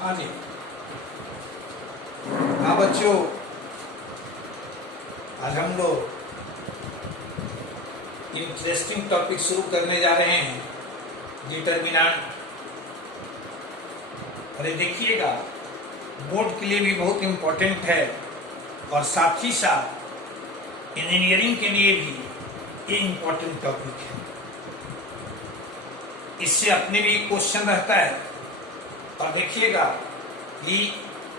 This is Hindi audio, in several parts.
हाँ जी। हाँ बच्चों, आज हम लोग इंटरेस्टिंग टॉपिक शुरू करने जा रहे हैं, डिटर्मिनेंट। अरे देखिएगा, बोर्ड के लिए भी बहुत इम्पोर्टेंट है और साथ ही साथ इंजीनियरिंग के लिए भी ये इम्पोर्टेंट टॉपिक है। इससे अपने भी क्वेश्चन रहता है। और देखिएगा, ये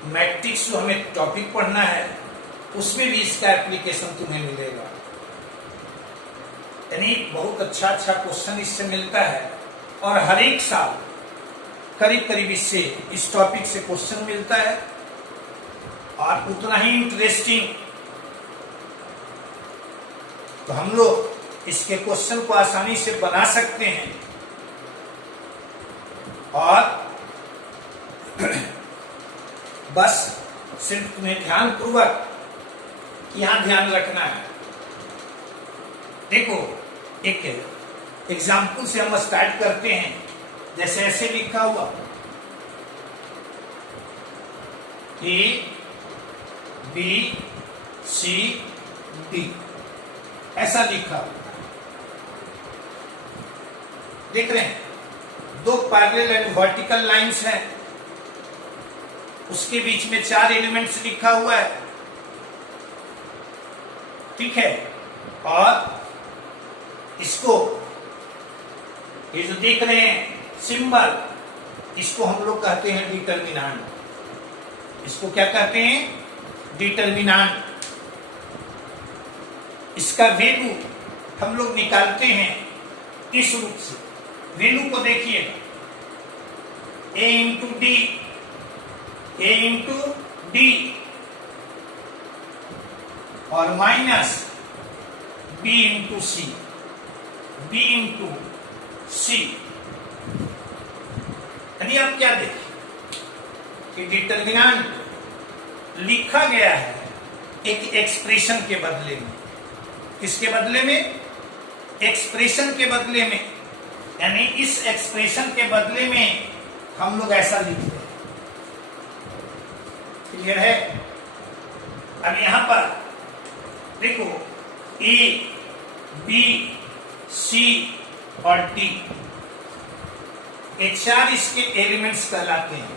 मैट्रिक्स जो हमें टॉपिक पढ़ना है उसमें भी इसका एप्लीकेशन तुम्हें मिलेगा। यानी बहुत अच्छा क्वेश्चन इससे मिलता है और हर एक साल करीब करीब इससे इस टॉपिक से क्वेश्चन मिलता है और उतना ही इंटरेस्टिंग। तो हम लोग इसके क्वेश्चन को आसानी से बना सकते हैं और बस सिर्फ तुम्हें ध्यानपूर्वक यहां ध्यान रखना है। देखो, एक एग्जाम्पल से हम स्टार्ट करते हैं। जैसे ऐसे लिखा हुआ A B C D, ऐसा लिखा हुआ देख रहे हैं। दो पैरेलल एंड वर्टिकल लाइंस हैं, उसके बीच में 4 एलिमेंट्स लिखा हुआ है, ठीक है। और इसको ये जो देख रहे हैं सिंबल, इसको हम लोग कहते हैं डिटर्मिनेंट। इसको क्या कहते हैं? डिटर्मिनेंट। इसका वैल्यू हम लोग निकालते हैं इस रूप से। वैल्यू को देखिएगा, A into D, A into D और माइनस B इंटू सी, B इंटू सी। यानी आप क्या देखें कि डिटर्मिनेंट लिखा गया है एक एक्सप्रेशन के बदले में। किसके बदले में? एक्सप्रेशन के बदले में। यानी इस एक्सप्रेशन के बदले में हम लोग ऐसा लिखते हैं। क्लियर है? अब यहां पर देखो, A, B, C और D, ये 4 इसके एलिमेंट्स कहलाते हैं।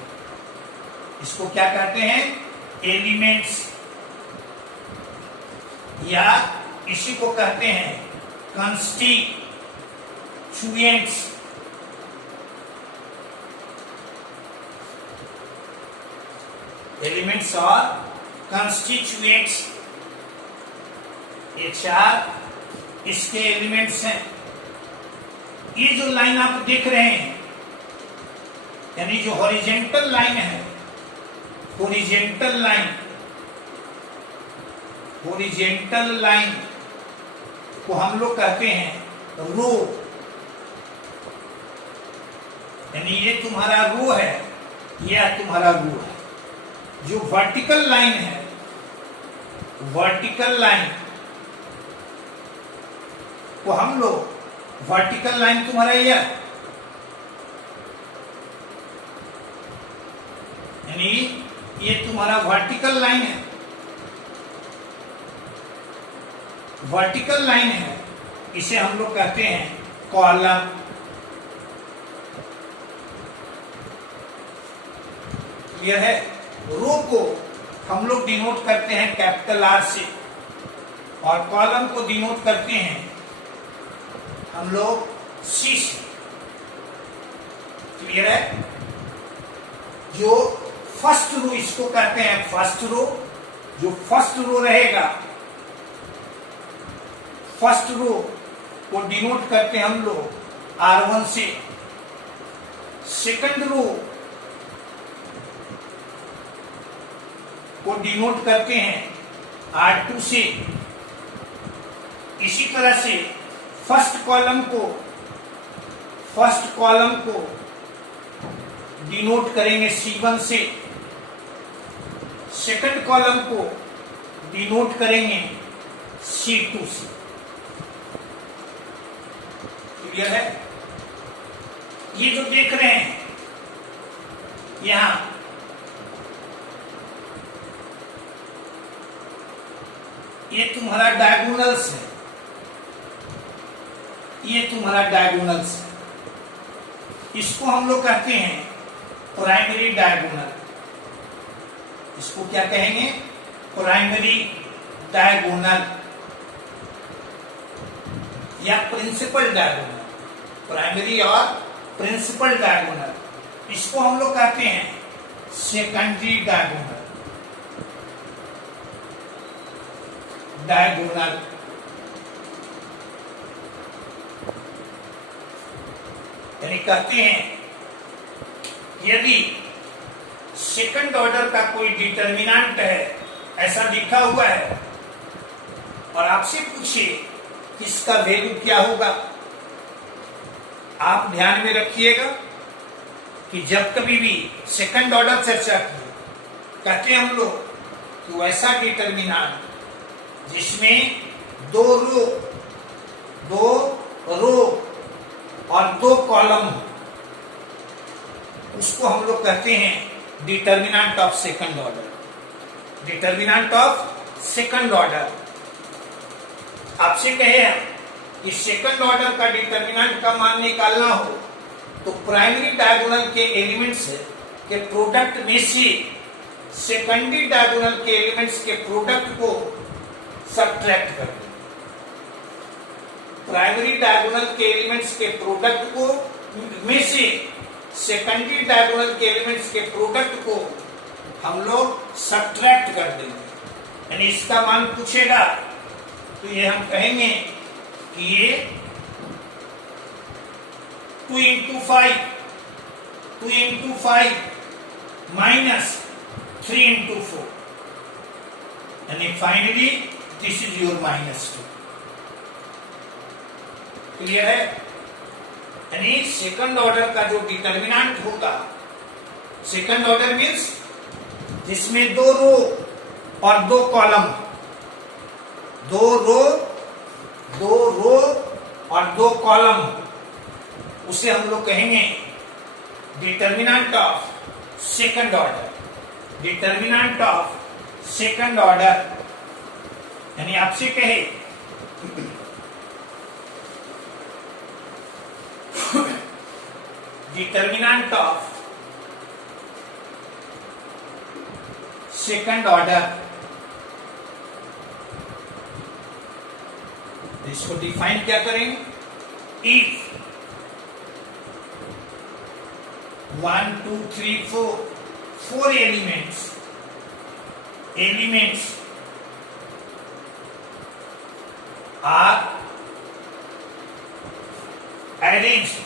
इसको क्या कहते हैं? एलिमेंट्स, या इसी को कहते हैं कंस्टिट्यूएंट्स। एलिमेंट्स और कंस्टिट्यूएंट्स, ये 4 इसके एलिमेंट्स हैं। ये जो लाइन आप देख रहे हैं, यानी जो हॉरिजेंटल लाइन है, हॉरिजेंटल लाइन को हम लोग कहते हैं रो। यानी ये तुम्हारा रो है, यह तुम्हारा रो है। जो वर्टिकल लाइन है, वर्टिकल लाइन को हम लोग, वर्टिकल लाइन तुम्हारा यह, यानी ये तुम्हारा वर्टिकल लाइन है, वर्टिकल लाइन है, इसे हम लोग कहते हैं कॉलम। क्लियर है? रो को हम लोग डिनोट करते हैं कैपिटल R से और कॉलम को डिनोट करते हैं हम लोग C से। क्लियर है? जो फर्स्ट रो, इसको कहते हैं फर्स्ट रो। जो फर्स्ट रो रहेगा, फर्स्ट रो को डिनोट करते हैं हम लोग R1 से। सेकंड रो को डिनोट करते हैं R2 से। इसी तरह से फर्स्ट कॉलम को डिनोट करेंगे C1 से। सेकंड कॉलम को डिनोट करेंगे C2 से। क्लियर है? ये जो देख रहे हैं यहां ये तुम्हारा डायगोनल्स है, ये तुम्हारा डायगोनल्स है। इसको हम लोग कहते हैं प्राइमरी डायगोनल। इसको क्या कहेंगे? प्राइमरी डायगोनल या प्रिंसिपल डायगोनल, प्राइमरी और प्रिंसिपल डायगोनल। इसको हम लोग कहते हैं सेकेंडरी डायगोनल। डायगोनल यानी कहते हैं यदि सेकंड ऑर्डर का कोई डिटर्मिनेंट है, ऐसा लिखा हुआ है, और आपसे पूछे कि इसका वैल्यू क्या होगा, आप ध्यान में रखिएगा कि जब कभी भी सेकंड ऑर्डर चर्चा की, कहते हैं हम लोग कि वैसा डिटर्मिनेंट जिसमें दो रो और दो कॉलम, उसको हम लोग कहते हैं determinant of second order. Determinant of second order. आपसे कहे कि सेकंड ऑर्डर का डिटर्मिनेंट का मान निकालना हो तो प्राइमरी डायगोनल के एलिमेंट्स के प्रोडक्ट में से सेकेंडरी डायगोनल के एलिमेंट्स के प्रोडक्ट को सब्ट्रैक्ट कर दें। प्राइमरी डायगोनल के एलिमेंट्स के प्रोडक्ट को में से सेकेंडरी डायगोनल के एलिमेंट्स के प्रोडक्ट को हम लोग सब्ट्रैक्ट कर देंगे। यानी इसका मान पूछेगा तो ये हम कहेंगे कि ये 2 into 5 minus 3 into 4, यानी finally this is your -2। Clear है? यानी सेकंड ऑर्डर का जो डिटर्मिनेंट होगा, सेकंड ऑर्डर मीन्स जिसमें दो रो और दो कॉलम, दो रो और दो कॉलम, उसे हम लोग कहेंगे determinant of second order. Determinant of second order यानी आपसे कहे डिटर्मिनेंट ऑफ सेकंड ऑर्डर, इसको डिफाइन क्या करेंगे? इफ 1 2 3 4 एलिमेंट्स are arranged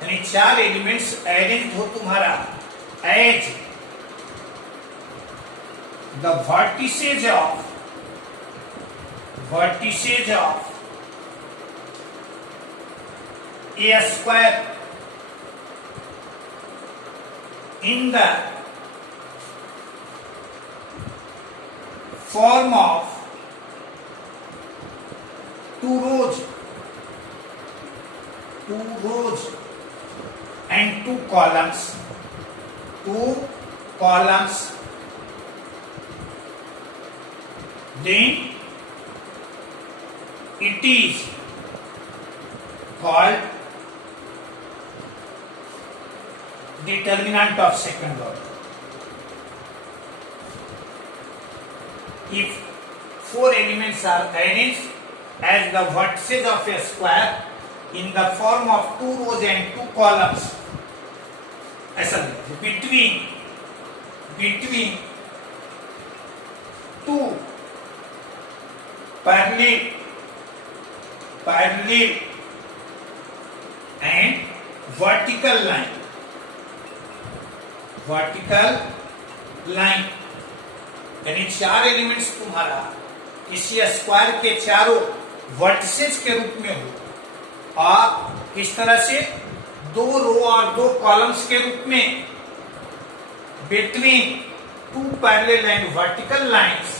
यानी 4 एलिमेंट्स अरेंज हो तुम्हारा as the vertices of a square in the form of two rows and two columns, then it is called determinant of second order. If 4 elements are arranged as the vertices of a square in the form of 2 rows and 2 columns, ऐसा between two parallel and vertical line यानी 4 एलिमेंट्स तुम्हारा किसी स्क्वायर के चारों वर्टिसेस के रूप में हो और किस तरह से 2 रो और 2 कॉलम्स के रूप में between 2 parallel and vertical lines,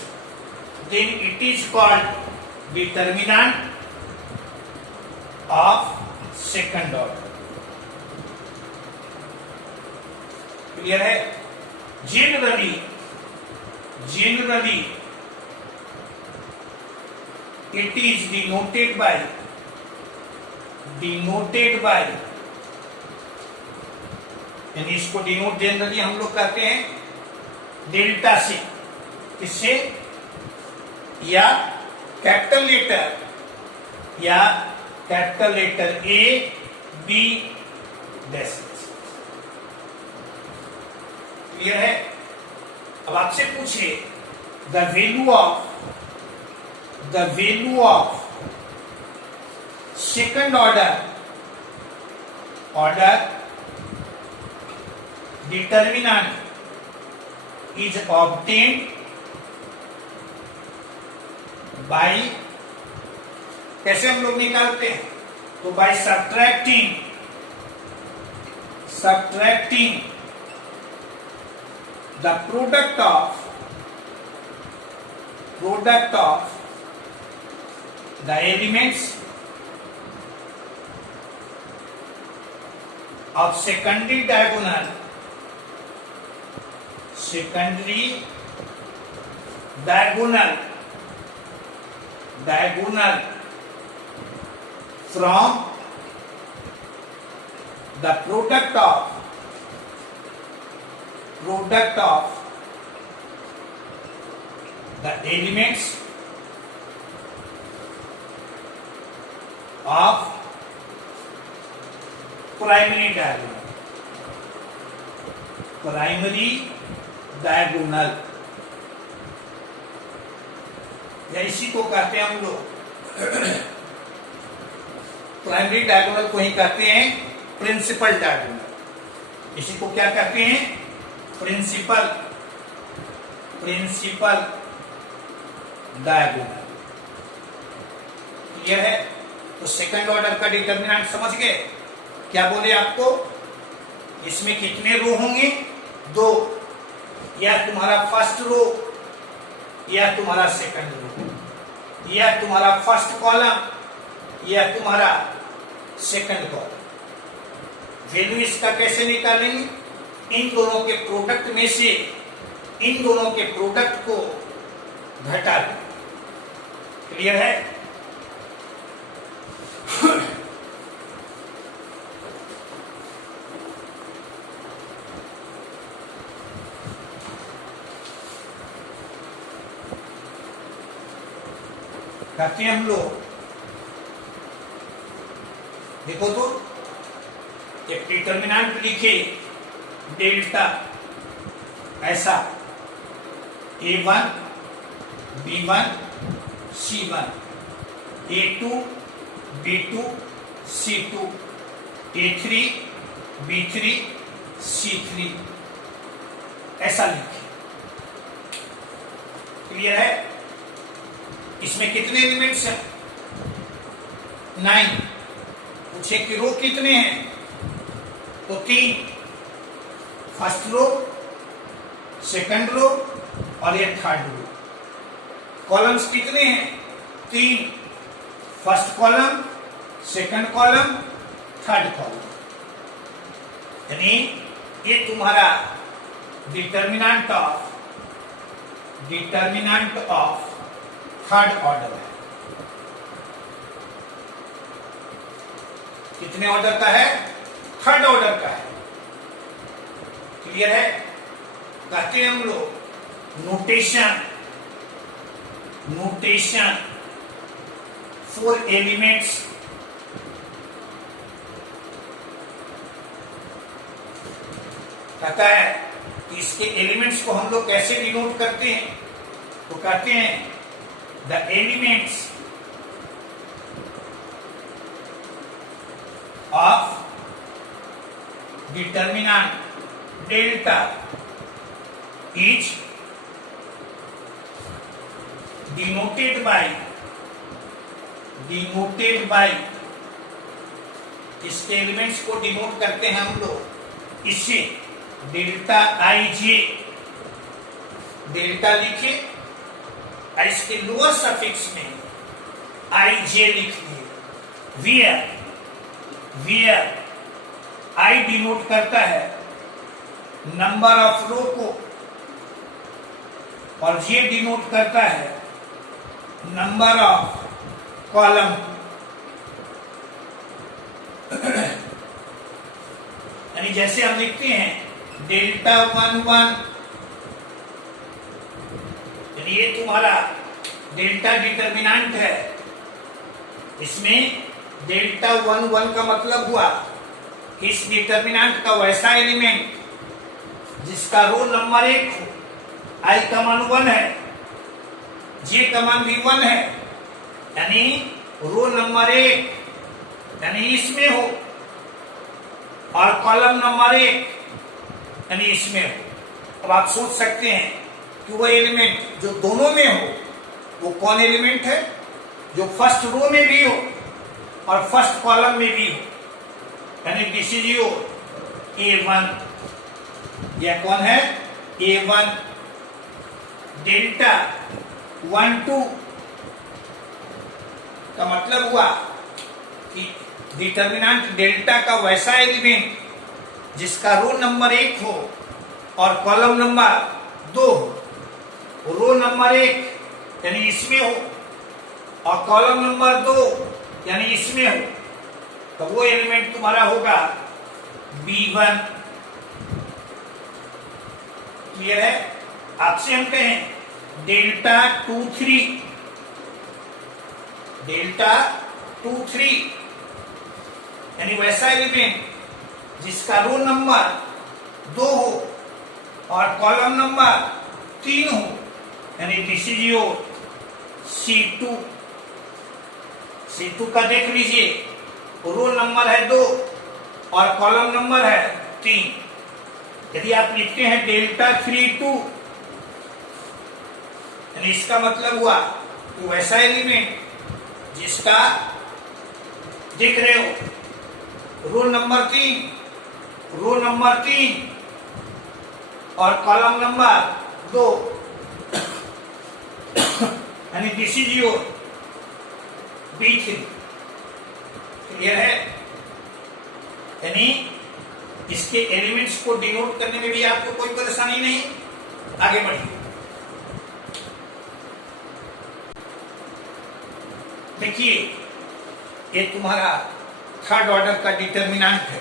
then it is called determinant of second order. Clear है? generally it is denoted by यानी इसको डिनोट जनरली हम लोग करते हैं डेल्टा से, इससे या capital letter A B decimal. Clear है? अब आपसे पूछे the value of second order determinant is obtained by, कैसे हम लोग निकालते हैं? तो by subtracting the product of the elements of secondary diagonal from the product of the elements of primary diagonal या इसी को कहते हैं हम लोग प्राइमरी डायगोनल को ही कहते हैं प्रिंसिपल डायगोनल। इसी को क्या कहते हैं? Principal diagonal. क्लियर है? तो सेकंड ऑर्डर का डिटरमिनेंट समझ गए? क्या बोले आपको? इसमें कितने रो होंगे? 2, या तुम्हारा फर्स्ट रो या तुम्हारा सेकंड रो, या तुम्हारा फर्स्ट कॉलम या तुम्हारा सेकंड कॉलम। वैल्यू इसका कैसे निकालेंगे? इन दोनों के प्रोडक्ट में से इन दोनों के प्रोडक्ट को घटा दें। क्लियर है? कहते हैं हम लोग, देखो तो एक डिटरमिनेंट लिखे डेल्टा ऐसा A1 B1 C1 A2 B2 C2 A3 B3 C3 ऐसा लिखे। क्लियर है? इसमें कितने एलिमेंट्स हैं? 9। पूछे कि रो कितने हैं? तो 3, फर्स्ट रो, सेकंड रो और ये थर्ड रो। कॉलम्स कितने हैं? 3, first column, second column, third column. यानी ये तुम्हारा डिटरमिनेंट ऑफ थर्ड ऑर्डर है। कितने ऑर्डर का है? थर्ड ऑर्डर का है। क्लियर है? कहते हैं हम लोग नोटेशन फॉर एलिमेंट्स कहता है कि इसके एलिमेंट्स को हम लोग कैसे डिनोट करते हैं? तो कहते हैं the elements of determinant delta is denoted by इसके एलिमेंट्स को डिनोट करते हैं हम लोग इससे डेल्टा IJ, डेल्टा लिखे इसके लोअर सफिक्स में IJ लिख दिए। वेयर I डिनोट करता है नंबर ऑफ रो को और ये डिनोट करता है नंबर ऑफ कॉलम। यानी जैसे हम लिखते हैं डेल्टा 1 1, यानी ये तुम्हारा डेल्टा डिटर्मिनेंट है। इसमें डेल्टा 1 1 का मतलब हुआ इस डिटर्मिनेंट का वैसा एलिमेंट जिसका रो नंबर 1 हो, आई का मान 1 है, जे का मान भी 1 है, यानी रो नंबर 1 यानी इसमें हो और कॉलम नंबर 1 यानी इसमें हो। अब आप सोच सकते हैं कि वो एलिमेंट जो दोनों में हो वो कौन एलिमेंट है, जो फर्स्ट रो में भी हो और फर्स्ट कॉलम में भी हो, यानी दिस इज योर A1। यह कौन है? A1। डेल्टा 1 2 का मतलब हुआ कि डिटर्मिनेंट डेल्टा का वैसा एलिमेंट जिसका रो नंबर 1 हो और कॉलम नंबर 2 हो। रो नंबर 1 यानी इसमें हो और कॉलम नंबर 2 यानी इसमें हो, तो वो एलिमेंट तुम्हारा होगा B1। क्लियर है? आपसे हम कहें डेल्टा 2 3, डेल्टा 2 3 यानी वैसा एलिमेंट जिसका रो नंबर 2 हो और कॉलम नंबर 3 हो, यानी this is your C2। C2 का देख लीजिए, रो नंबर है 2 और कॉलम नंबर है 3। यदि आप लिखते हैं डेल्टा 3 2, यानी इसका मतलब हुआ कि वैसा एलिमेंट जिसका देख रहे हो रो नंबर 3 और कॉलम नंबर 2, यानी this is your B3। Clear है? यानी इसके एलिमेंट्स को डिनोट करने में भी आपको कोई परेशानी नहीं। आगे बढ़िए, देखिए ये तुम्हारा थर्ड ऑर्डर का डिटर्मिनेंट है।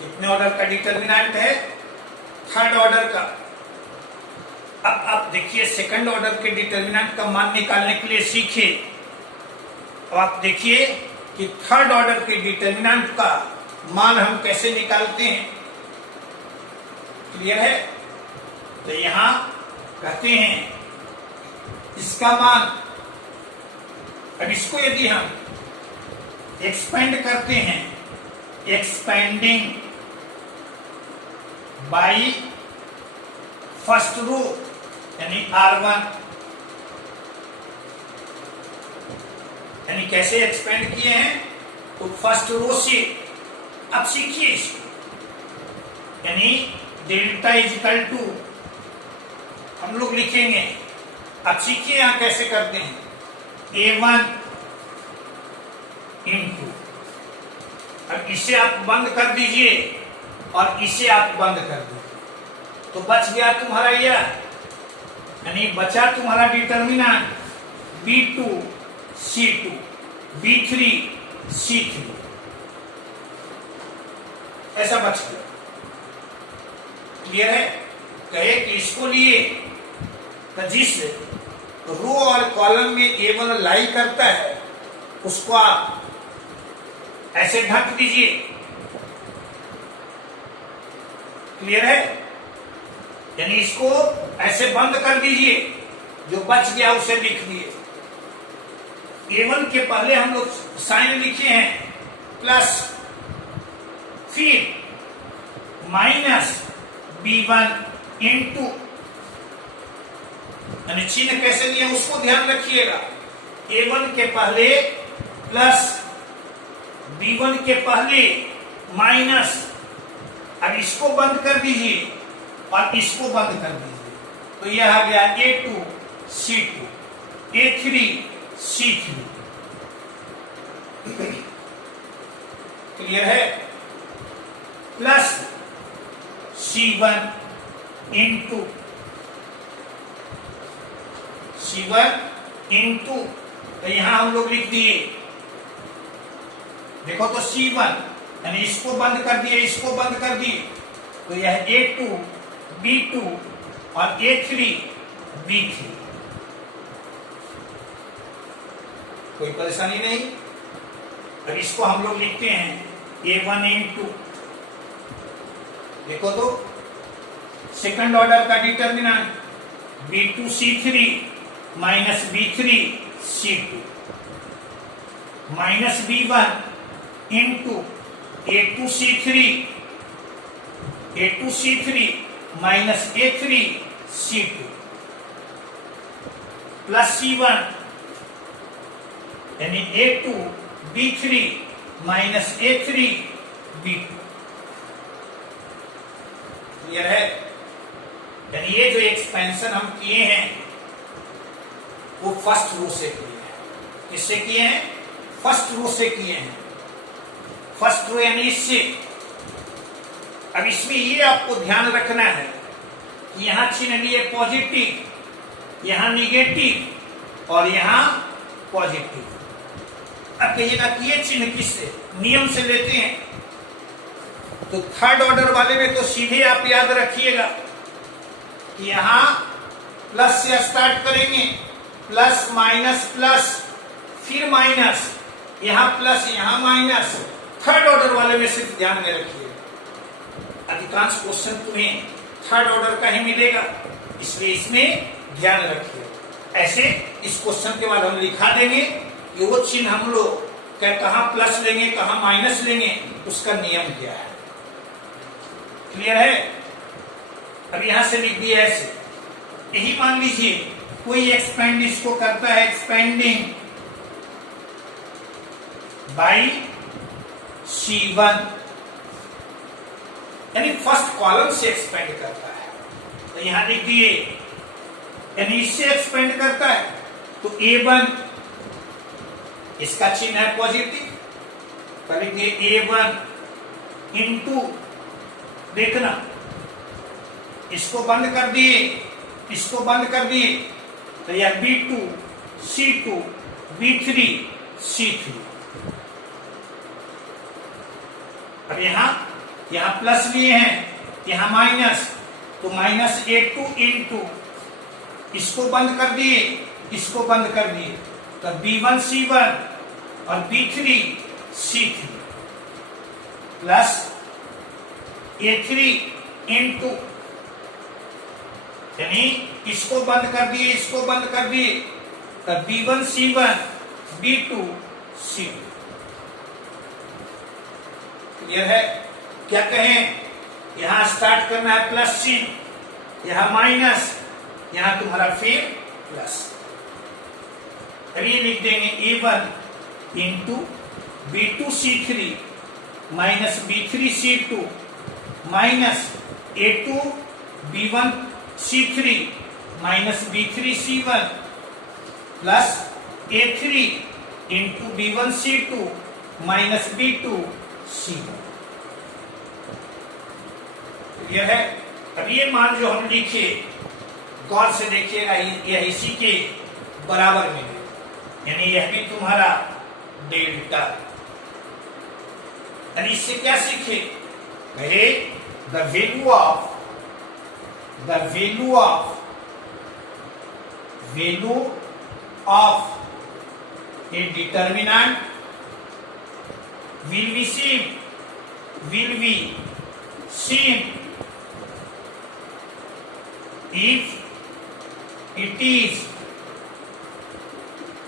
कितने ऑर्डर का डिटर्मिनेंट है? थर्ड ऑर्डर का। अब देखिए सेकंड ऑर्डर के डिटर्मिनेंट का मान निकालने के लिए सीखिए। अब आप देखिए कि थर्ड ऑर्डर के डिटर्मिनेंट का मान हम कैसे निकालते हैं। क्लियर है? तो यहां कहते हैं इसका मान, अब इसको यदि हम एक्सपेंड करते हैं, एक्सपेंडिंग बाई फर्स्ट रो यानी R1, यानी कैसे एक्सपेंड किए हैं? तो फर्स्ट रो से, अब सीखिए इसको, यानी डेल्टा इजिकल टू हम लोग लिखेंगे। अब सीखिए यहां कैसे करते हैं। A1 इंटू, अब इसे आप बंद कर दीजिए और इसे आप बंद कर दीजिए, तो बच गया तुम्हारा यह, यानी बचा तुम्हारा determinant B2 C2 B3 C3, ऐसा बच गया। क्लियर है? कहे कि इसको लिए तो जिस रो और कॉलम में A1 लाई करता है उसको आप ऐसे ढक दीजिए। क्लियर है? यानी इसको ऐसे बंद कर दीजिए, जो बच गया उसे लिख दिए। A1 के पहले हम लोग साइन लिखे हैं प्लस, फिर माइनस B1 इंटू, यानी चिन्ह कैसे लिए उसको ध्यान रखिएगा। A1 के पहले प्लस, B1 के पहले माइनस। अब इसको बंद कर दीजिए और इसको बंद कर दीजिए, तो यह आ गया A2 C2 A3 C3। Clear है? Plus C1 into C1 into, तो यहां हम लोग लिख दिए, देखो तो C1 यानी इसको बंद कर दिए, इसको बंद कर दिए, तो यह A2 B2 और A3 B3। कोई परेशानी नहीं। अब इसको हम लोग लिखते हैं A1 इंटू, देखो तो सेकंड ऑर्डर का determinant B2 C3 minus B3 C2 minus B1 into A2 C3 minus A3 C2 plus C1 यानी A2 B3 minus A3 B2। Clear है? यानी ये जो एक्सपेंशन हम किए हैं वो फर्स्ट रो से किए हैं। किससे किए हैं? फर्स्ट रो से किए हैं। फर्स्ट रो यानी इससे। अब इसमें ये आपको ध्यान रखना है कि यहां चिन्ह लिए पॉजिटिव, यहां निगेटिव और यहां पॉजिटिव। अब कहिएगा कि ये चिन्ह किससे, नियम से लेते हैं, तो थर्ड ऑर्डर वाले में तो सीधे आप याद रखिएगा कि यहां प्लस से स्टार्ट करेंगे, प्लस माइनस प्लस फिर माइनस, यहां प्लस यहां माइनस। थर्ड ऑर्डर वाले में सिर्फ ध्यान में रखिए, अधिकांश क्वेश्चन तुम्हें थर्ड ऑर्डर का ही मिलेगा, इसलिए इसमें ध्यान रखिए। ऐसे इस क्वेश्चन के बाद हम लिखा देंगे कि वो चिन्ह हम लोग कहां प्लस लेंगे कहां माइनस लेंगे, उसका नियम क्या है। क्लियर है? अब यहां से लिख दिया ऐसे, यही मान लीजिए कोई एक्सपेंड इसको करता है, एक्सपेंडिंग बाई C1 यानी फर्स्ट कॉलम से एक्सपेंड करता है, तो यहां लिख दिए यानी इससे एक्सपेंड करता है, तो A1 इसका चिन्ह है पॉजिटिव, तो लिख दिए A1 इंटू, देखना इसको बंद कर दिए, इसको बंद कर दिए, तो यह B2 C2 B3 C3। अब यहां प्लस लिए हैं, यहां माइनस, तो माइनस A2 इंटू, इसको बंद कर दिए, इसको बंद कर दिए, तो B1 C1 और B3 C3 plus A3 into, यानी इसको बंद कर दिए, इसको बंद कर दिए, तो B1 C1 B2 C2। Clear है? क्या कहें, यहां स्टार्ट करना है प्लस चिन्ह, यहां माइनस, यहां तुम्हारा फिर प्लस। अब ये लिख देंगे A1 into B2 C3 minus B3 C2 minus A2 B1 C3 minus B3 C1 plus A3 into B1 C2 minus B2 C1। Clear है? अब ये मान जो हम लिखे, गौर से देखिएगा, यह इसी के बराबर में है, यानी यह भी तुम्हारा डेल्टा। यानी इससे क्या सीखे, कहे the value of A determinant will be seen if it is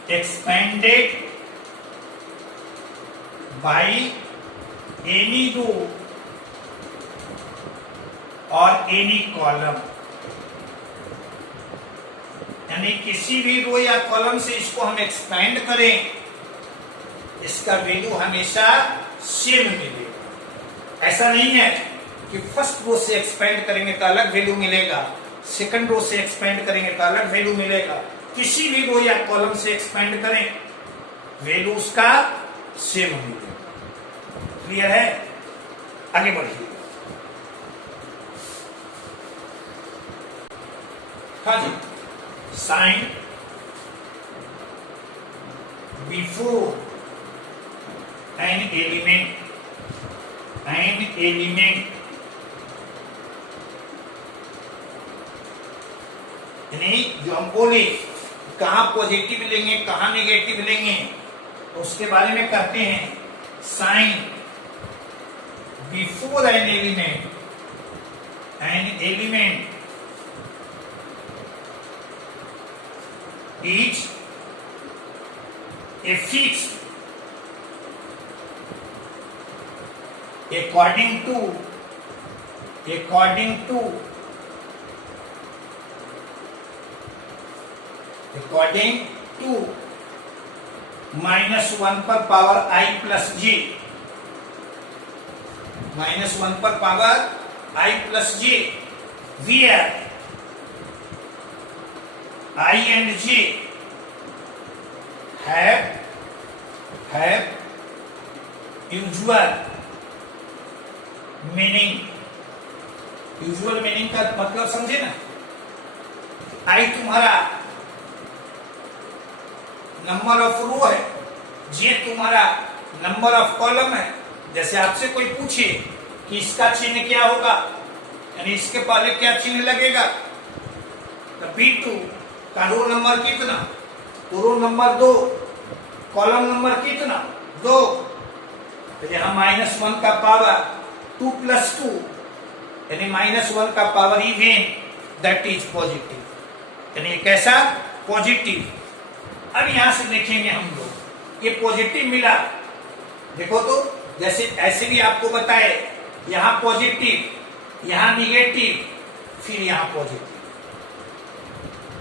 expanded by any row or any column। यानी किसी भी रो या कॉलम से इसको हम एक्सपेंड करें, इसका वैल्यू हमेशा सेम मिलेगा। ऐसा नहीं है कि फर्स्ट रो से एक्सपेंड करेंगे तो अलग वैल्यू मिलेगा, सेकंड रो से एक्सपेंड करेंगे तो अलग वैल्यू मिलेगा। किसी भी रो या कॉलम से एक्सपेंड करें, वैल्यू उसका सेम मिलेगा। क्लियर है? आगे बढ़िए। हाँ जी, साइन before an element यानी जो हम बोले कहाँ पॉजिटिव लेंगे कहाँ नेगेटिव लेंगे तो उसके बारे में कहते हैं sign before an element is a fix according to -1 पर पावर I plus j, -1 पर power I plus j, where I and j have usual meaning का मतलब समझे ना। आई तुम्हारा नंबर ऑफ रो है, जे तुम्हारा नंबर ऑफ कॉलम है। जैसे आपसे कोई पूछे कि इसका चिन्ह क्या होगा, यानी इसके पहले क्या चिन्ह लगेगा, तो B2 का रो नंबर कितना, तो रो नंबर 2, कॉलम नंबर कितना 2, तो यहां -1 का पावर 2 plus 2 यानी -1 का power even, that is positive, यानी कैसा पॉजिटिव। अब यहां से देखेंगे हम लोग ये पॉजिटिव मिला, देखो तो जैसे ऐसे भी आपको बताए यहां पॉजिटिव, यहां निगेटिव, फिर यहां पॉजिटिव।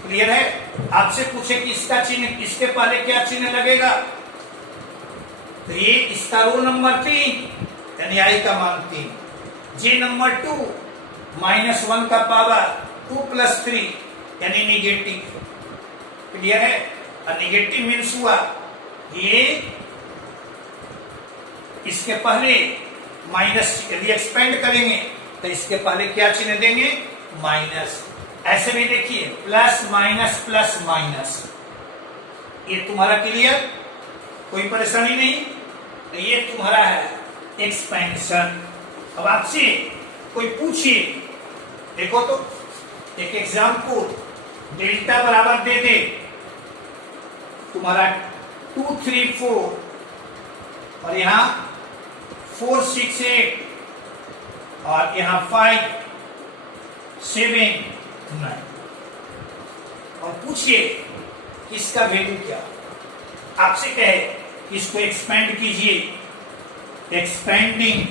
क्लियर है। आपसे पूछे कि इसका चिन्ह, इसके पहले क्या चिन्ह लगेगा, तो ये इसका रो नंबर 3 यानी आई का मान 3, जे नंबर 2 -1 का पावर 2 plus 3 यानी निगेटिव। क्लियर है। और निगेटिव मीन्स हुआ ये इसके पहले माइनस, यदि एक्सपेंड करेंगे तो इसके पहले क्या चिन्ह देंगे, माइनस। ऐसे भी देखिए प्लस माइनस प्लस माइनस, ये तुम्हारा क्लियर, कोई परेशानी नहीं। तो ये तुम्हारा है एक्सपेंशन। अब आपसे कोई पूछिए, देखो तो एक एग्जाम्पल, डेल्टा बराबर दे दे तुम्हारा 2 3 4 और यहां 4 6 8 और यहां 5 7 9 और पूछिए कि इसका वैल्यू क्या। आपसे कहे कि इसको एक्सपेंड कीजिए, एक्सपेंडिंग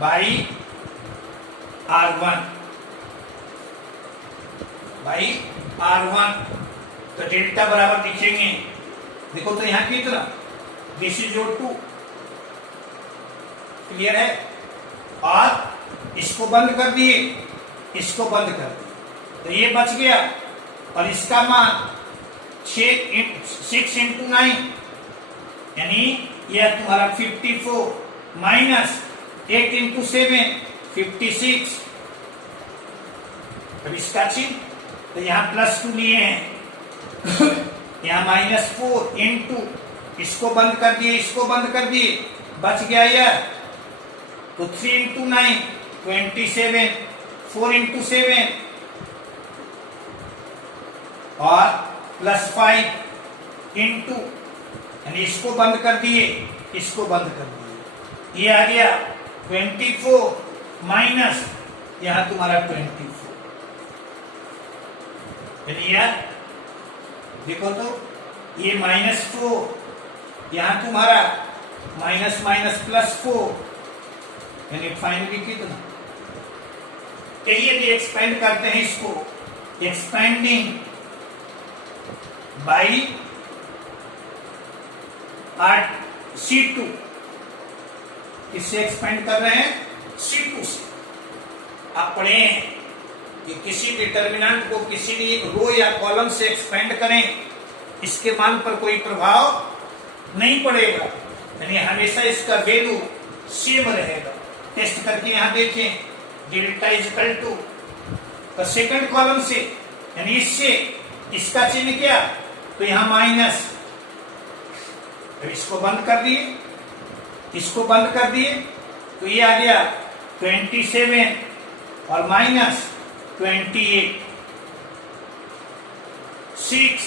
बाई R1 तो डेल्टा बराबर लिखेंगे, देखो तो यहां कितना, दिस इज योर 2। क्लियर है। और इसको बंद कर दिए, इसको बंद कर दिए, तो ये बच गया। और इसका मान 6 into 9 यानी यह तुम्हारा 54 माइनस 8 into 7 56। अब इसका चिन्ह, तो यहाँ +2 लिए हैं, यहाँ -4 into, इसको बंद कर दिए, इसको बंद कर दिए, बच गया यह, तो 3 into 9 27, 4 into 7 और +5 into, यानी इसको बंद कर दिए, इसको बंद कर दिए, ये आ गया 24 माइनस यहां तुम्हारा 24, यानी यह देखो तो ये -4 यहां तुम्हारा माइनस +4 यानी फाइनली कितना। यही यदि एक्सपेंड करते हैं इसको, एक्सपेंडिंग बाई C2, किससे एक्सपेंड कर रहे हैं, C2 से। आप पढ़े कि किसी डिटर्मिनेंट को किसी भी रो या कॉलम से एक्सपेंड करें, इसके मान पर कोई प्रभाव नहीं पड़ेगा, यानी हमेशा इसका वैल्यू सेम रहेगा। टेस्ट करके यहां देखें, डेल्टा इज इक्वल टू, तो सेकंड कॉलम से यानी इससे इसका चिन्ह क्या, तो यहां माइनस, अब इसको बंद कर दिए, इसको बंद कर दिए, तो ये आ गया 27 और माइनस 28, 6,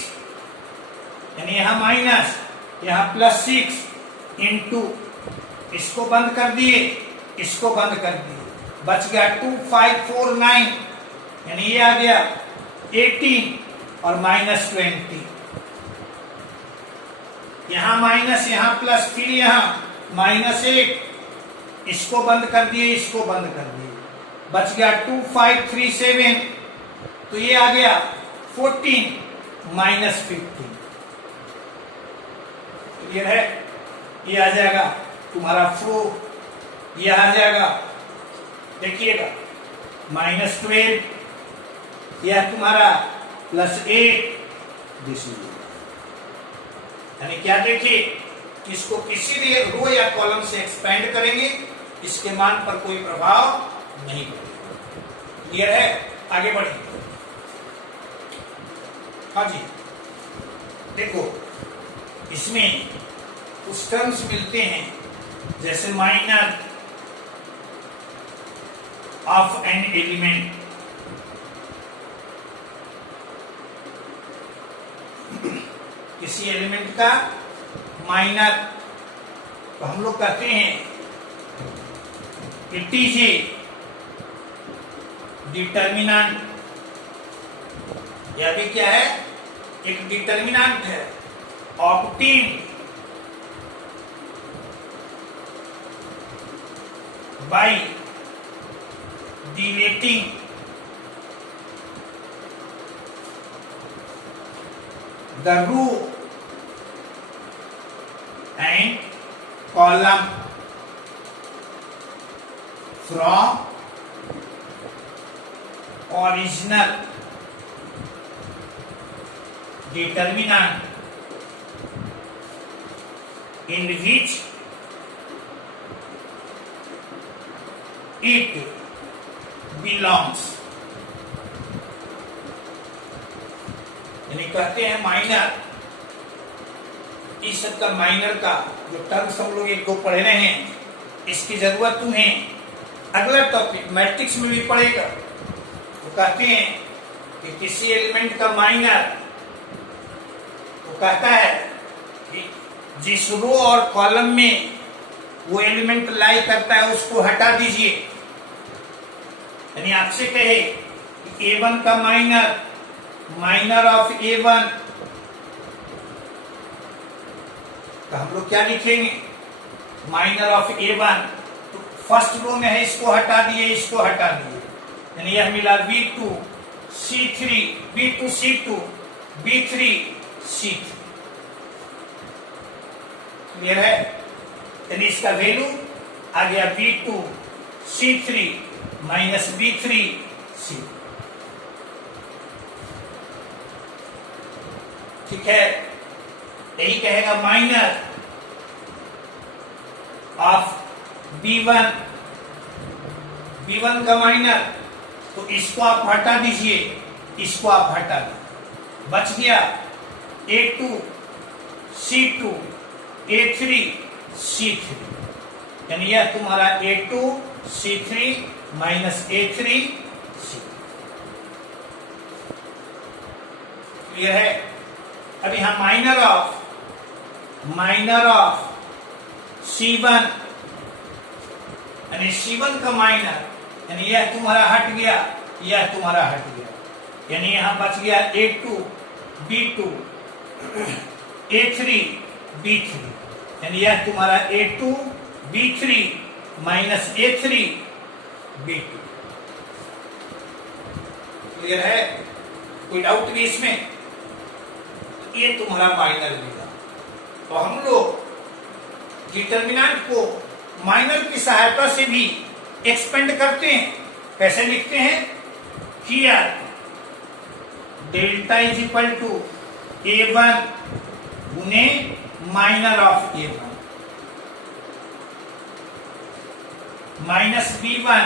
यानी यहां माइनस, यहां प्लस 6 इंटू, इसको बंद कर दिए, इसको बंद कर दिए, बच गया 2549, यानी ये आ गया 18 और माइनस 20, यहां माइनस, यहां प्लस, फिर यहां माइनस 8, इसको बंद कर दिए, इसको बंद कर दिए, बच गया 2537, तो ये आ गया 14 माइनस 15, क्लियर है? ये आ जाएगा तुम्हारा प्रूफ, ये आ जाएगा, देखिएगा -12, यह तुम्हारा +8, दिस इज, यानी क्या देखिए, इसको किसी भी रो या कॉलम से एक्सपेंड करेंगे, इसके मान पर कोई प्रभाव नहीं पड़ेगा। क्लियर है? आगे बढ़िए। हाँ जी, देखो इसमें कुछ टर्म्स मिलते हैं, जैसे माइनर ऑफ एन एलिमेंट, किसी एलिमेंट का माइनर, तो हम लोग कहते हैं इट इज ए डिटर्मिनेंट, यह भी क्या है? एक डिटर्मिनेंट है, obtained by deleting the row and column from original determinant in which it belongs, यानी कहते हैं माइनर, इस सब का माइनर का जो टर्म्स हम लोग एक दो पढ़ रहे हैं, इसकी जरूरत तुम्हें अगला टॉपिक मैट्रिक्स में भी पड़ेगा। तो कहते हैं कि किसी एलिमेंट का माइनर, तो कहता है कि जिस रो और कॉलम में वो एलिमेंट लाई करता है उसको हटा दीजिए, यानी आपसे कहे कि A1 का माइनर, माइनर ऑफ A1, तो हम लोग क्या लिखेंगे? माइनर ऑफ A1, तो फर्स्ट रो में है, इसको हटा दिए, इसको हटा दिए, यानी यह मिला B2 C3, B2 C2, B3 C3, clear है? यानी इसका वैल्यू आ गया B2 C3 minus B3 C, ठीक है? यही कहेगा माइनर ऑफ B1, B1 का माइनर, तो इसको आप हटा दीजिए, इसको आप हटा दीजिए, बच गया A2 C2 A3 C3, यानी यह तुम्हारा A2 C3 minus A3 C, clear है? अब यहां माइनर ऑफ C1, यानी C1 का माइनर, यानी यह तुम्हारा हट गया, यह तुम्हारा हट गया, यानी यहां बच गया A2 B2 A3 B3, यानी यह तुम्हारा A2 B3 minus A3 B2, clear है? कोई डाउट नहीं इसमें? ये तुम्हारा माइनर मिला। तो हम लोग डिटर्मिनेंट को माइनर की सहायता से भी एक्सपेंड करते हैं। कैसे लिखते हैं? Here delta is equal to A1 गुने minor of A1 minus B1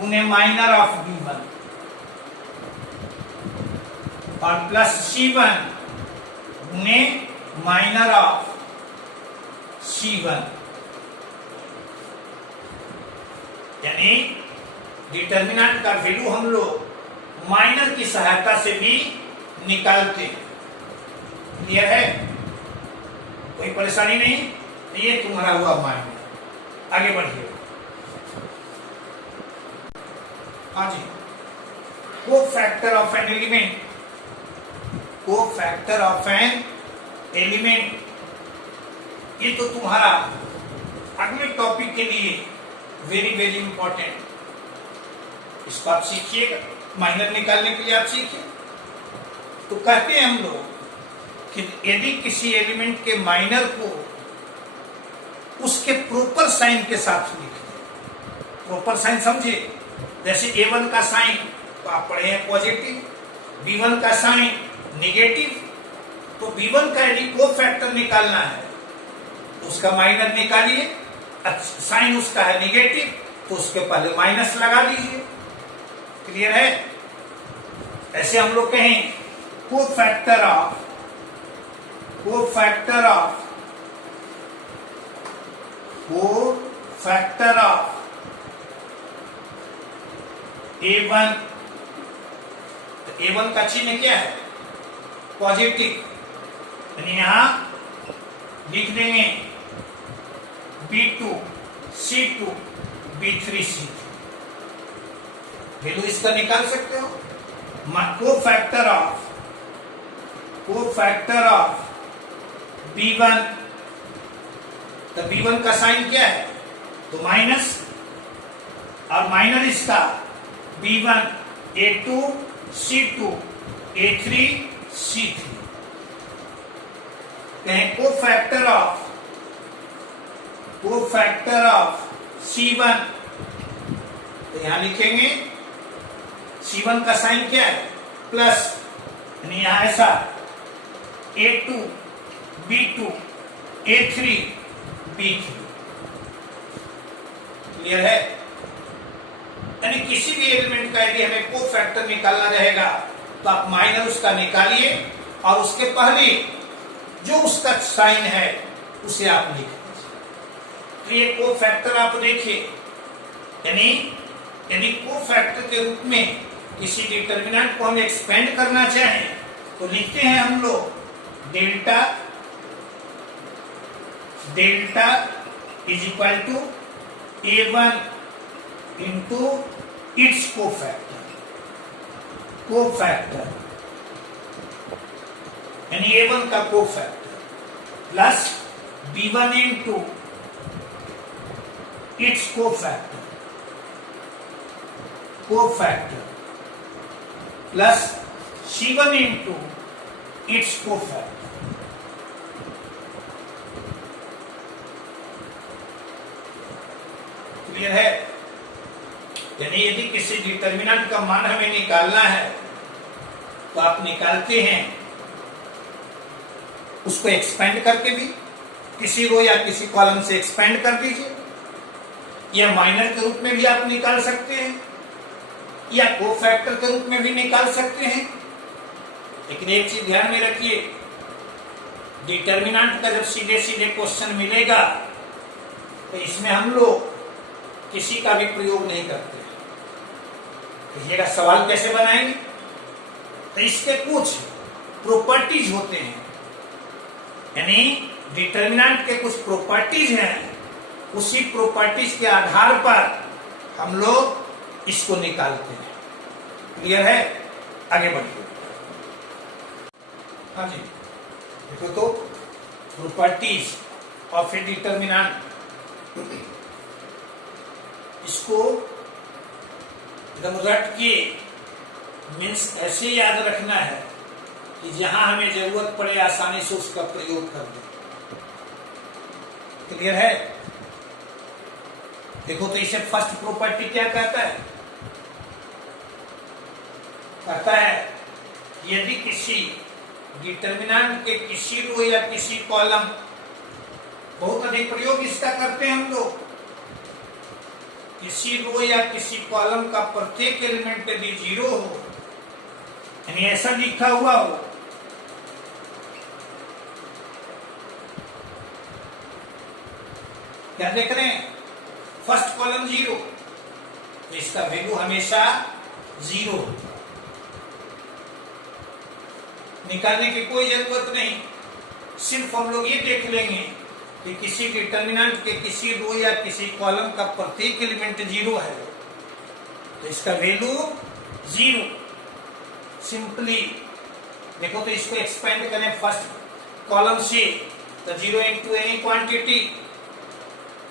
गुने माइनर ऑफ B1 और प्लस C1 गुने माइनर ऑफ C1, यानी डिटर्मिनेंट का वैल्यू हम लोग माइनर की सहायता से भी निकालते हैं। क्लियर है? कोई परेशानी नहीं? ये तुम्हारा हुआ माइनर। आगे बढ़िए। हाँ जी, cofactor of an element, cofactor of an element, ये तो तुम्हारा अगले टॉपिक के लिए वेरी वेरी इंपॉर्टेंट। इसको आप सीखिएगा, माइनर निकालने के लिए आप सीखिए। तो कहते हैं हम लोग कि यदि किसी एलिमेंट के माइनर को उसके प्रॉपर साइन के साथ लिख दें, प्रॉपर साइन समझे, जैसे A1 का साइन तो आप पढ़े हैं पॉजिटिव, B1 का साइन निगेटिव, तो B1 का यदि कोफैक्टर निकालना है तो उसका माइनर निकालिए, साइन उसका है निगेटिव तो उसके पहले माइनस लगा दीजिए। क्लियर है? ऐसे हम लोग कहें कोफैक्टर ऑफ A1, तो A1 का चिन्ह क्या है? पॉजिटिव, यानी यहां लिख देंगे B2 C2 B3 C3, value इसका निकाल सकते हो। कोफैक्टर ऑफ B1, तो B1 का साइन क्या है? तो माइनस, और माइनर इसका B1 A2 C2 A3 C3। कहें कोफैक्टर ऑफ C1, तो यहां लिखेंगे C1 का साइन क्या है? प्लस, यानी यहां ऐसा A2 B2 A3 B3। Clear है? यानी किसी भी एलिमेंट का यदि हमें कोफैक्टर निकालना रहेगा तो आप माइनर उसका निकालिए और उसके पहले जो उसका साइन है उसे आप लिख दीजिए। तो ये कोफैक्टर आप देखिए, यानी यदि कोफैक्टर के रूप में किसी डिटर्मिनेंट को हम एक्सपेंड करना चाहें तो लिखते हैं हम लोग delta is equal to A1 into its cofactor, यानी A1 का cofactor plus B1 into its cofactor plus C1 into its cofactor. Clear है? यानी यदि किसी डिटर्मिनेंट का मान हमें निकालना है तो आप निकालते हैं उसको एक्सपेंड करके भी, किसी रो या किसी कॉलम से एक्सपेंड कर दीजिए, या माइनर के रूप में भी आप निकाल सकते हैं, या कोफैक्टर के रूप में भी निकाल सकते हैं। लेकिन एक चीज ध्यान में रखिए, डिटर्मिनेंट का जब सीधे सीधे क्वेश्चन मिलेगा तो इसमें हम लोग किसी का भी प्रयोग नहीं करते। देखिएगा सवाल कैसे बनाएंगे, तो इसके कुछ प्रॉपर्टीज होते हैं, यानी डिटर्मिनेंट के कुछ प्रॉपर्टीज हैं, उसी प्रॉपर्टीज के आधार पर हम लोग इसको निकालते हैं। क्लियर है? आगे बढ़िए। हाँ जी, देखो तो प्रॉपर्टीज ऑफ ए डिटर्मिनेंट, इसको एकदम रट के मीन्स ऐसे याद रखना है कि जहां हमें जरूरत पड़े आसानी से उसका प्रयोग कर दें। क्लियर है? देखो तो इसे फर्स्ट प्रॉपर्टी क्या कहता है? कहता है यदि किसी डिटर्मिनेंट के किसी रो या किसी कॉलम, बहुत अधिक प्रयोग इसका करते हैं हम लोग, किसी रो या किसी कॉलम का प्रत्येक एलिमेंट यदि 0 हो, यानी ऐसा लिखा हुआ हो क्या देख रहे हैं? फर्स्ट कॉलम 0, तो इसका वैल्यू हमेशा 0, निकालने की कोई जरूरत नहीं। सिर्फ हम लोग ये देख लेंगे कि किसी डिटर्मिनेंट के किसी रो या किसी कॉलम का प्रत्येक एलिमेंट 0 है, तो इसका वैल्यू 0। सिंपली देखो, तो इसको एक्सपेंड करें फर्स्ट कॉलम से, तो 0 into any quantity,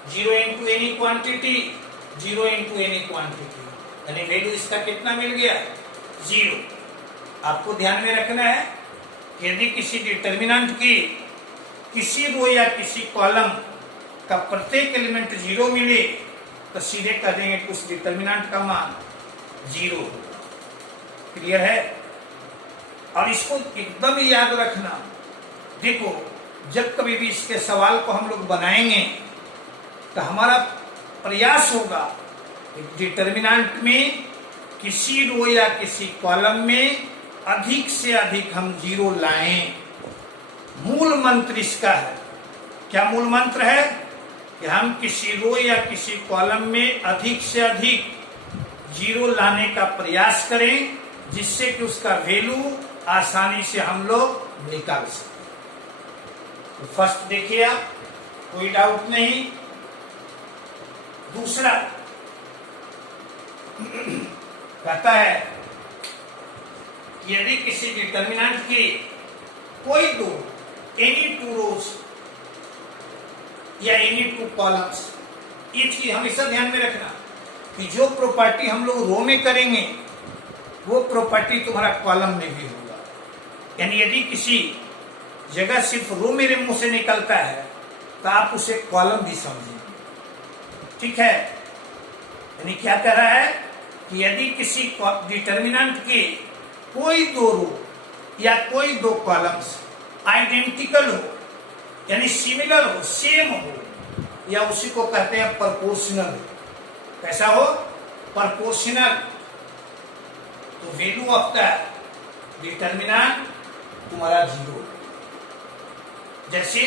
0 into any quantity, 0 into any quantity, यानी वैल्यू इसका कितना मिल गया? 0। आपको ध्यान में रखना है, यदि किसी डिटर्मिनेंट की किसी रो या किसी कॉलम का प्रत्येक एलिमेंट 0 मिले, तो सीधे कर देंगे कि उस डिटर्मिनेंट का मान 0। क्लियर है? और इसको एकदम याद रखना। देखो, जब कभी भी इसके सवाल को हम लोग बनाएंगे तो हमारा प्रयास होगा डिटर्मिनेंट में किसी रो या किसी कॉलम में अधिक से अधिक हम 0 लाएं। मूल मंत्र इसका है। क्या मूल मंत्र है? कि हम किसी रो या किसी कॉलम में अधिक से अधिक 0 लाने का प्रयास करें, जिससे कि उसका वैल्यू आसानी से हम लोग निकाल सकें। तो फर्स्ट देखिए आप, कोई डाउट नहीं। दूसरा कहता है कि यदि किसी डिटर्मिनेंट की कोई दो एनी 2 रोज या एनी 2 कॉलम्स, ये चीज हमेशा ध्यान में रखना कि जो प्रॉपर्टी हम लोग रो में करेंगे वो प्रॉपर्टी तुम्हारा कॉलम में भी होगा। यानी यदि किसी जगह सिर्फ रो मेरे मुंह से निकलता है तो आप उसे कॉलम भी समझेंगे। ठीक है? यानी क्या कह रहा है कि यदि किसी डिटर्मिनेंट के कोई 2 रो या कोई 2 कॉलम्स आइडेंटिकल हो, यानी सिमिलर हो, सेम हो, या उसी को कहते हैं प्रोपोर्शनल। कैसा हो? प्रोपोर्शनल। तो वैल्यू ऑफ द डिटर्मिनेंट तुम्हारा 0। जैसे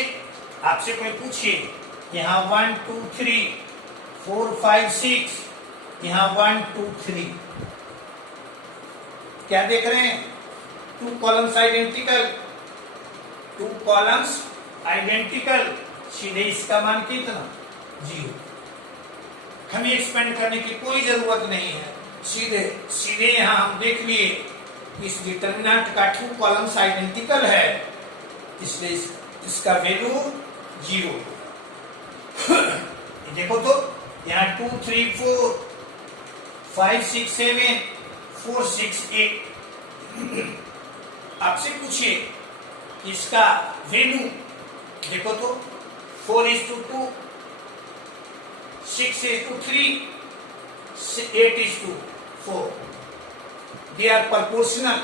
आपसे कोई पूछे यहां 1 2 3 4 5 6, यहां 1 2 3, क्या देख रहे हैं? 2 कॉलम्स आइडेंटिकल, 2 कॉलम्स आइडेंटिकल, सीधे इसका मान कितना? 0। हमें एक्सपेंड करने की कोई जरूरत नहीं है। सीधे यहां हम देख लिए इस डिटर्मिनेंट का 2 कॉलम्स आइडेंटिकल है, इसलिए इसका वैल्यू 0। देखो तो यहाँ 2 3 4 5 6 7 4 6 8। आपसे पूछिए इसका वैल्यू, देखो तो 4:2, 6:3, 8:4। They are proportional.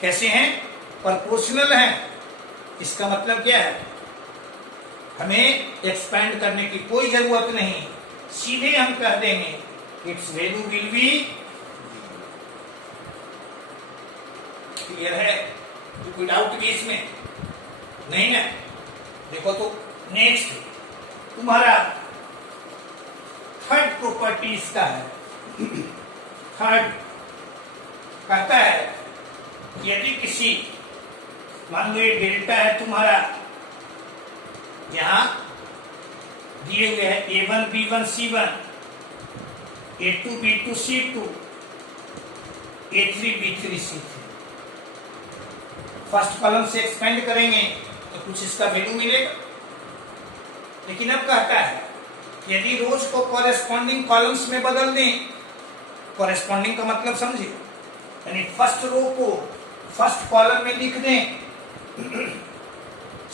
कैसे हैं? प्रोपोर्शनल हैं। इसका मतलब क्या है? हमें एक्सपेंड करने की कोई जरूरत नहीं, सीधे हम कह देंगे it's value will be. Clear है? तो कोई डाउट भी इसमें नहीं ना? देखो तो नेक्स्ट तुम्हारा थर्ड प्रॉपर्टी इसका है। थर्ड कहता है यदि किसी, मान लो ये डेल्टा है तुम्हारा, यहां दिए हुए हैं A1 B1 C1, A2 B2 C2, A3 B3 C3। First column से एक्सपेंड करेंगे तो कुछ इसका वैल्यू मिलेगा। लेकिन अब कहता है यदि रोज को कॉरेस्पॉन्डिंग कॉलम्स में बदल दें, कॉरेस्पॉन्डिंग का मतलब समझिए, यानी फर्स्ट रो को फर्स्ट कॉलम में लिख दें,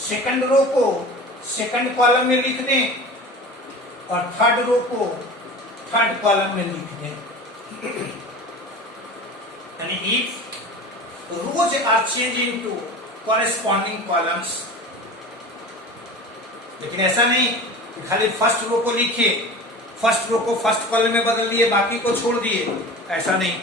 सेकंड रो को सेकंड कॉलम में लिख दें, और थर्ड रो को थर्ड कॉलम में लिख दें। यानी if rows are changed into corresponding columns। लेकिन ऐसा नहीं कि खाली फर्स्ट रो को लिखिए, फर्स्ट रो को फर्स्ट कॉलम में बदल दिए, बाकी को छोड़ दिए, ऐसा नहीं।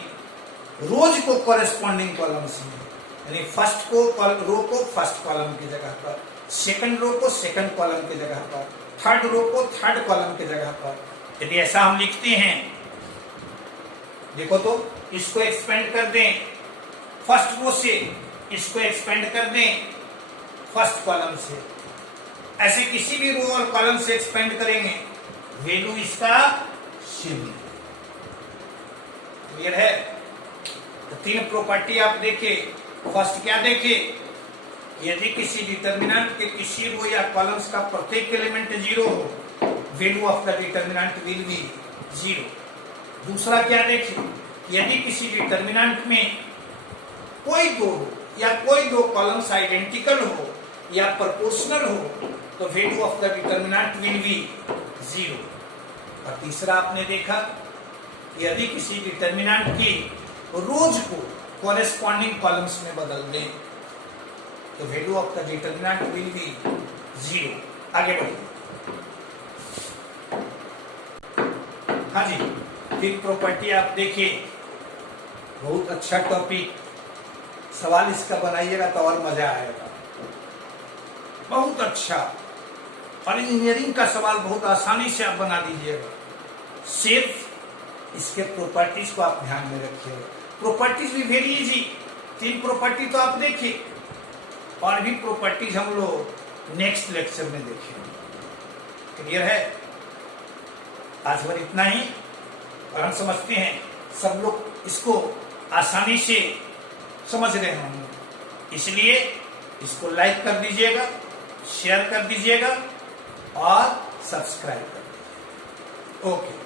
रोज को कॉरेस्पॉन्डिंग कॉलम्स में, यानी फर्स्ट रो को फर्स्ट कॉलम की जगह पर, सेकंड रो को सेकंड कॉलम की जगह पर, थर्ड रो को थर्ड कॉलम की जगह पर। यदि ऐसा हम लिखते हैं, देखो तो इसको एक्सपेंड कर दें फर्स्ट रो से, इसको एक्सपेंड कर दें फर्स्ट कॉलम से, ऐसे किसी भी रो और कॉलम से एक्सपेंड करेंगे, वैल्यू इसका 0। क्लियर है? तो 3 प्रॉपर्टी आप देखे। फर्स्ट क्या देखे? यदि किसी डिटर्मिनेंट के किसी रो या कॉलम्स का प्रत्येक एलिमेंट 0 हो, value of the determinant will be 0। दूसरा क्या देखे? यदि किसी डिटर्मिनेंट में कोई दो या कोई दो कॉलम्स आइडेंटिकल हो या प्रोपोर्शनल हो, तो value of the determinant will be 0। और तीसरा आपने देखा, यदि किसी डिटर्मिनेंट की रोज को कॉरेस्पॉन्डिंग कॉलम्स में बदल दें, तो value of the determinant will be 0। आगे बढ़िए। हाँ जी, फिर प्रॉपर्टी आप देखिए, बहुत अच्छा टॉपिक, सवाल इसका बनाइएगा तो और मजा आएगा, बहुत अच्छा। और इंजीनियरिंग का सवाल बहुत आसानी से आप बना दीजिएगा, सिर्फ इसके प्रॉपर्टीज को आप ध्यान में रखिएगा। प्रॉपर्टीज भी वेरी इजी, 3 प्रॉपर्टी तो आप देखिए, और भी प्रॉपर्टीज हम लोग नेक्स्ट लेक्चर में देखेंगे। क्लियर है? आज भर इतना ही। और हम समझते हैं सब लोग इसको आसानी से समझ रहे होंगे, इसलिए इसको लाइक कर दीजिएगा, शेयर कर दीजिएगा और सब्सक्राइब कर दीजिएगा। ओके।